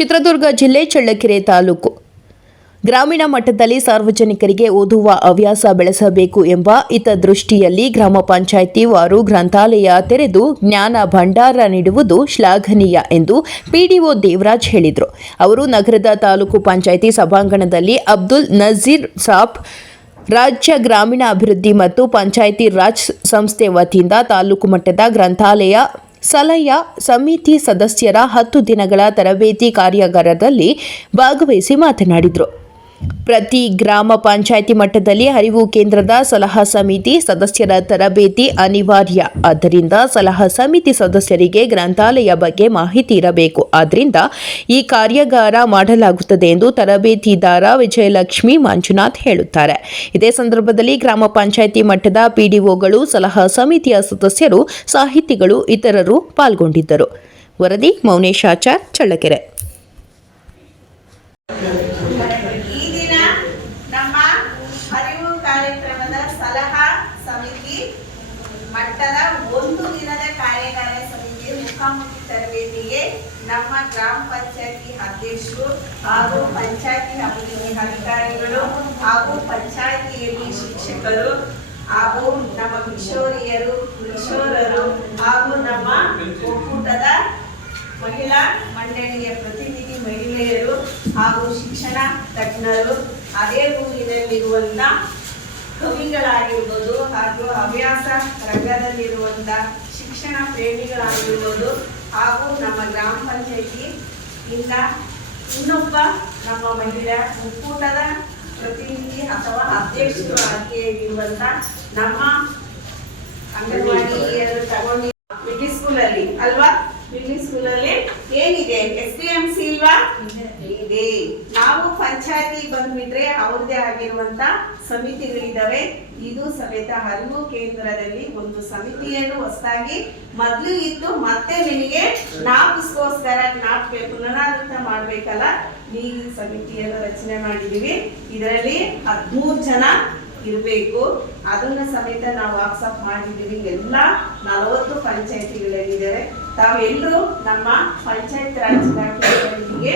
ಚಿತ್ರದುರ್ಗ ಜಿಲ್ಲೆ ಚಳ್ಳಕೆರೆ ತಾಲೂಕು. ಗ್ರಾಮೀಣ ಮಟ್ಟದಲ್ಲಿ ಸಾರ್ವಜನಿಕರಿಗೆ ಓದುವ ಹವ್ಯಾಸ ಬೆಳೆಸಬೇಕು ಎಂಬ ಹಿತದೃಷ್ಟಿಯಲ್ಲಿ ಗ್ರಾಮ ಪಂಚಾಯಿತಿ ವಾರು ಗ್ರಂಥಾಲಯ ತೆರೆದು ಜ್ಞಾನ ಭಂಡಾರ ನೀಡುವುದು ಶ್ಲಾಘನೀಯ ಎಂದು ಪಿಡಿಒ ದೇವರಾಜ್ ಹೇಳಿದರು. ಅವರು ನಗರದ ತಾಲೂಕು ಪಂಚಾಯಿತಿ ಸಭಾಂಗಣದಲ್ಲಿ ಅಬ್ದುಲ್ ನಜೀರ್ ಸಾಬ್, ರಾಜ್ಯ ಗ್ರಾಮೀಣ ಅಭಿವೃದ್ಧಿ ಮತ್ತು ಪಂಚಾಯಿತಿ ರಾಜ್ ಸಂಸ್ಥೆ ವತಿಯಿಂದ ತಾಲೂಕು ಮಟ್ಟದ ಗ್ರಂಥಾಲಯ ಸಲಹೆಯ ಸಮಿತಿ ಸದಸ್ಯರ ಹತ್ತು ದಿನಗಳ ತರಬೇತಿ ಕಾರ್ಯಾಗಾರದಲ್ಲಿ ಭಾಗವಹಿಸಿ ಮಾತನಾಡಿದರು. ಪ್ರತಿ ಗ್ರಾಮ ಪಂಚಾಯಿತಿ ಮಟ್ಟದಲ್ಲಿ ಅರಿವು ಕೇಂದ್ರದ ಸಲಹಾ ಸಮಿತಿ ಸದಸ್ಯರ ತರಬೇತಿ ಅನಿವಾರ್ಯ. ಆದ್ದರಿಂದ ಸಲಹಾ ಸಮಿತಿ ಸದಸ್ಯರಿಗೆ ಗ್ರಂಥಾಲಯ ಬಗ್ಗೆ ಮಾಹಿತಿ ಇರಬೇಕು. ಆದ್ದರಿಂದ ಈ ಕಾರ್ಯಾಗಾರ ಮಾಡಲಾಗುತ್ತದೆ ಎಂದು ತರಬೇತಿದಾರ ವಿಜಯಲಕ್ಷ್ಮಿ ಮಂಜುನಾಥ್ ಹೇಳುತ್ತಾರೆ. ಇದೇ ಸಂದರ್ಭದಲ್ಲಿ ಗ್ರಾಮ ಪಂಚಾಯಿತಿ ಮಟ್ಟದ ಪಿಡಿಒಗಳು, ಸಲಹಾ ಸಮಿತಿಯ ಸದಸ್ಯರು, ಸಾಹಿತಿಗಳು, ಇತರರು ಪಾಲ್ಗೊಂಡಿದ್ದರು. ವರದಿ ಮೌನೇಶಾಚಾರ್ ಚಳ್ಳಕೆರೆ ಈ ದಿನ ನಮ್ಮ ಅರಿವು ಕಾರ್ಯಕ್ರಮದ ಸಲಹಾ ಸಮಿತಿ ಮಟ್ಟದ ಒಂದು ದಿನದ ಕಾರ್ಯಕಾರಿ ಸಮಿತಿ ಮುಖಾಮುಖಿ ತರಬೇತಿಗೆ ನಮ್ಮ ಗ್ರಾಮ ಪಂಚಾಯತಿ ಅಧ್ಯಕ್ಷರು ಹಾಗೂ ಪಂಚಾಯತಿ ಅಭಿವೃದ್ಧಿ ಅಧಿಕಾರಿಗಳು ಹಾಗೂ ಪಂಚಾಯತಿಯಲ್ಲಿ ಶಿಕ್ಷಕರು ಹಾಗೂ ನಮ್ಮ ಕಿಶೋರಿಯರು, ಕಿಶೋರರು ಹಾಗೂ ನಮ್ಮ ಒಕ್ಕೂಟದ ಮಹಿಳಾ ಮಂಡಳಿಯ ಪ್ರತಿನಿಧಿ ಮಹಿಳೆಯರು ಹಾಗೂ ಶಿಕ್ಷಣ ತಜ್ಞರು ಅದೇ ಊರಿನಲ್ಲಿರುವಂತ ಕವಿಗಳಾಗಿರ್ಬೋದು ಹಾಗೂ ಹವ್ಯಾಸ ರಂಗದಲ್ಲಿರುವಂತ ಶಿಕ್ಷಣ ಪ್ರೇಮಿಗಳಾಗಿರ್ಬೋದು ಹಾಗೂ ನಮ್ಮ ಗ್ರಾಮ ಪಂಚಾಯತಿ ಇಂದ ಇನ್ನೊಬ್ಬ ನಮ್ಮ ಮಹಿಳಾ ಒಕ್ಕೂಟದ ಪ್ರತಿನಿಧಿ ಅಥವಾ ಅಧ್ಯಕ್ಷರು ಆಗಿರುವಂತ ನಮ್ಮ ಅಂಗನವಾಡಿಯರು ತಗೊಂಡಿ ಮಿಡ್ಲ್ ಸ್ಕೂಲ್ ಅಲ್ಲಿ ಅಲ್ವಾ? ಮಿಡ್ಲ್ ಸ್ಕೂಲ್ ಅಲ್ಲಿ ಏನಿದೆ? ಎಸ್ ಡಿ ಎಂ ಸಿ ಇಲ್ವಾ ಇದೆ. ಪಂಚಾಯತಿ ಬಂದ್ಬಿಟ್ರೆ ಅವ್ರದೇ ಆಗಿರುವಂತ ಸಮಿತಿಗಳಿದಾವೆ. ಇದು ಸಮೇತ ಹರಿವು ಕೇಂದ್ರದಲ್ಲಿ ಒಂದು ಸಮಿತಿಯನ್ನು ಹೊಸದಾಗಿ ಮೊದ್ಲು ಇತ್ತು, ಮತ್ತೆ ನಿಮಗೆ ನಾಪಿಸ್ಕೋಸ್ಕರ ನಾಟ್ಬೇಕು ಪುನರಾವೃತ ಮಾಡ್ಬೇಕಲ್ಲ, ನೀವು ಸಮಿತಿಯನ್ನು ರಚನೆ ಮಾಡಿದೀವಿ ಇದರಲ್ಲಿ ಹದಿಮೂರು ಜನ ಇರಬೇಕು. ಅದನ್ನ ಸಮೇತ ನಾವು ವಾಟ್ಸಪ್ ಮಾಡಿದ್ದೀವಿ. ಎಲ್ಲ ನಲವತ್ತು ಪಂಚಾಯತಿಗಳಲ್ಲಿದ್ದಾರೆ. ತಾವೆಲ್ಲರೂ ನಮ್ಮ ಪಂಚಾಯತ್ ರಾಜ್ ಇಲಾಖೆಗಳಿಗೆ